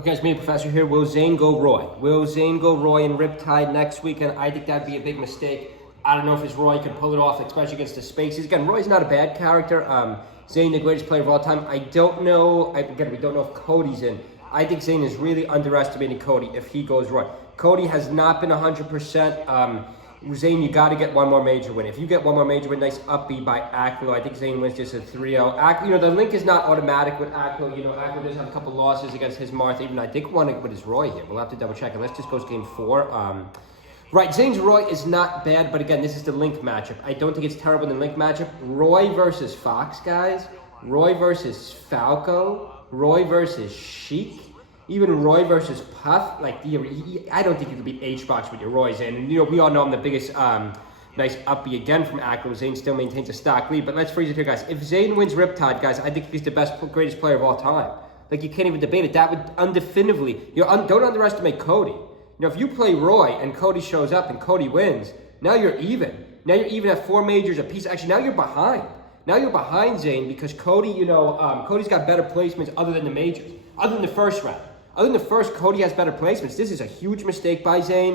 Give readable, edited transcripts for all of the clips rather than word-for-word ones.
Okay, it's me, Professor here. Will Zain go Roy? Will Zain go Roy in Riptide next weekend? I think that'd be a big mistake. I don't know if his Roy can pull it off, especially against the Spaces. Again, Roy's not a bad character. Zain, the greatest player of all time. I don't know. Again, we don't know if Cody's in. I think Zain is really underestimating Cody if he goes Roy. Cody has not been 100%. Zain, you got to get one more major win. If you get one more major win, nice upbeat by Aklo. I think Zain wins just a 3-0. The link is not automatic with Aklo. Aklo does have a couple losses against his Martha. Even I think one with his Roy here. We'll have to double check. And let's just go to game 4. Right, Zain's Roy is not bad, but again, this is the link matchup. I don't think it's terrible in the link matchup. Roy versus Fox, guys. Roy versus Falco. Roy versus Sheik. Even Roy versus Puff, I don't think you can beat H-Box with your Roy, Zain. And, we all know I'm the biggest nice uppie again from Aklo. Zain still maintains a stock lead, but let's freeze it here, guys. If Zain wins Riptide, guys, I think he's the greatest player of all time. You can't even debate it. That would undefinitively, don't underestimate Cody. If you play Roy and Cody shows up and Cody wins, now you're even. Now you're even at 4 majors apiece. Actually, now you're behind. Now you're behind Zain because Cody, Cody's got better placements other than the majors, other than the first round. Other than the first, Cody has better placements. This is a huge mistake by Zain.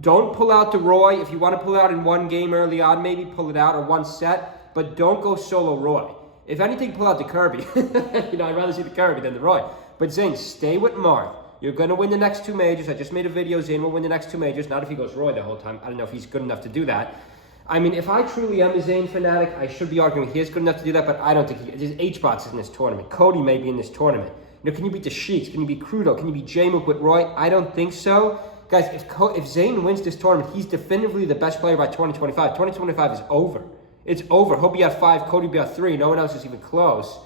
Don't pull out the Roy. If you want to pull it out in one game early on, maybe pull it out or one set, but don't go solo Roy. If anything, pull out the Kirby. I'd rather see the Kirby than the Roy. But Zain, stay with Marth. You're going to win the next 2 majors. I just made a video. Zain will win the next 2 majors. Not if he goes Roy the whole time. I don't know if he's good enough to do that. I mean, if I truly am a Zain fanatic, I should be arguing he is good enough to do that, but I don't think his H-Box is in this tournament. Cody may be in this tournament. Can you beat the Sheiks? Can you beat Crudo? Can you beat J-Mook with Roy? I don't think so. Guys, if Zain wins this tournament, he's definitively the best player by 2025. 2025 is over. It's over. He'll be at 5, Cody will be at 3. No one else is even close.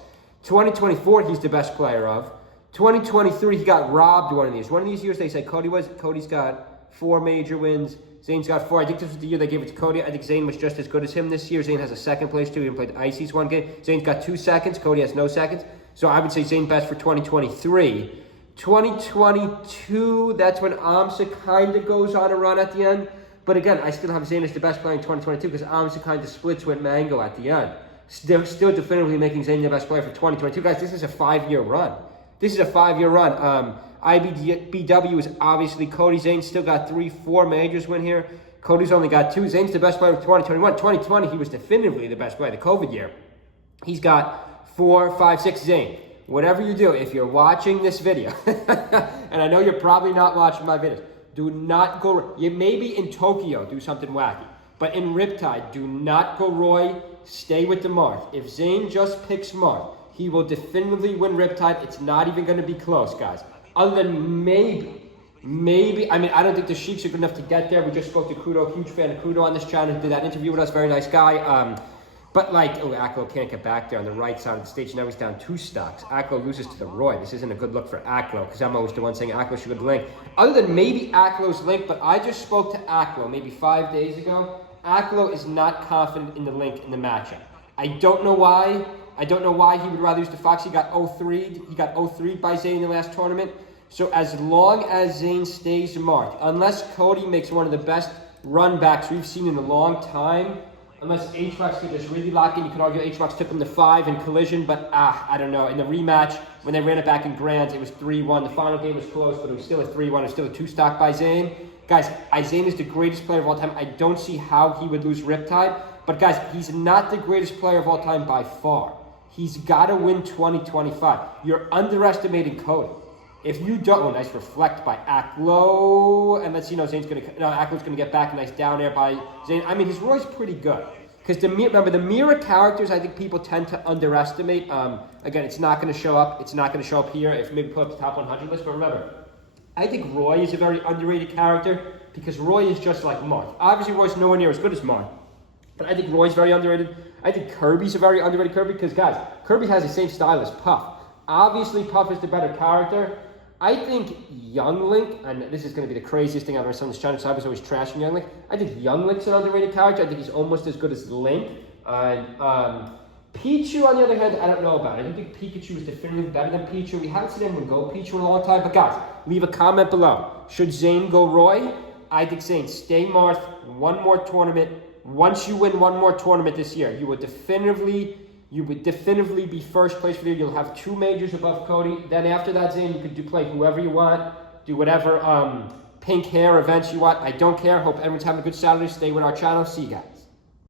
2024, he's the best player of. 2023, he got robbed one of these. One of these years, they say Cody's got 4 major wins. Zain's got 4. I think this was the year they gave it to Cody. I think Zain was just as good as him this year. Zain has a second place, too. He played the Ices one game. Zain's got 2 seconds. Cody has no seconds. So I would say Zain best for 2023. 2022, that's when Amsa kind of goes on a run at the end. But again, I still have Zain as the best player in 2022 because Amsa kind of splits with Mango at the end. Still definitively making Zain the best player for 2022. Guys, this is a 5-year run. This is a 5-year run. IBW is obviously Cody. Zain still got 3-4 majors win here. Cody's only got 2. Zain's the best player of 2021. 2020, he was definitively the best player. The COVID year. He's got 4, 5, 6, Zain. Whatever you do, if you're watching this video, and I know you're probably not watching my videos, do not go, you maybe in Tokyo do something wacky, but in Riptide, do not go Roy, stay with the Marth. If Zain just picks Marth, he will definitively win Riptide. It's not even going to be close, guys. Other than maybe, I don't think the Sheiks are good enough to get there. We just spoke to Crudo, huge fan of Crudo on this channel, who did that interview with us, very nice guy. But Aklo can't get back there on the right side of the stage. Now he's down 2 stocks. Aklo loses to the Roy. This isn't a good look for Aklo because I'm always the one saying Aklo should go to link. Other than maybe Aklo's link, but I just spoke to Aklo maybe 5 days ago. Aklo is not confident in the link in the matchup. I don't know why. I don't know why he would rather use the Fox. He got 0-3. He got 0-3 by Zain in the last tournament. So as long as Zain stays marked, unless Cody makes one of the best run backs we've seen in a long time, unless H-Box could just really lock in, you could argue H-Box took him to 5 in collision, but I don't know. In the rematch, when they ran it back in Grands, it was 3-1. The final game was close, but it was still a 3-1. It was still a 2 stock by Zain. Guys, Zain is the greatest player of all time. I don't see how he would lose Riptide. But guys, he's not the greatest player of all time by far. He's got to win 2025. You're underestimating Cody. If you don't, nice reflect by Aklo, and let's see, Zain's going to, Aklo's going to get back, a nice down air by Zain. I mean, his Roy's pretty good. Because remember, the mirror characters, I think people tend to underestimate. Again, it's not going to show up. It's not going to show up here if maybe put up the top 100 list. But remember, I think Roy is a very underrated character because Roy is just like Marth. Obviously, Roy's nowhere near as good as Marth. But I think Roy's very underrated. I think Kirby's a very underrated Kirby because, guys, Kirby has the same style as Puff. Obviously, Puff is the better character. I think Young Link, and this is going to be the craziest thing I've ever seen on this channel, so I was always trashing Young Link. I think Young Link's an underrated character. I think he's almost as good as Link. Pichu, on the other hand, I don't know about. I don't think Pikachu is definitively better than Pichu. We haven't seen anyone go Pichu in a long time. But guys, leave a comment below. Should Zain go Roy? I think Zain, stay Marth, one more tournament. Once you win one more tournament this year, you will definitively you would definitively be first place for the year. You'll have 2 majors above Cody. Then after that, Zain, you could play whoever you want, do whatever pink hair events you want. I don't care. Hope everyone's having a good Saturday. Stay with our channel. See you guys.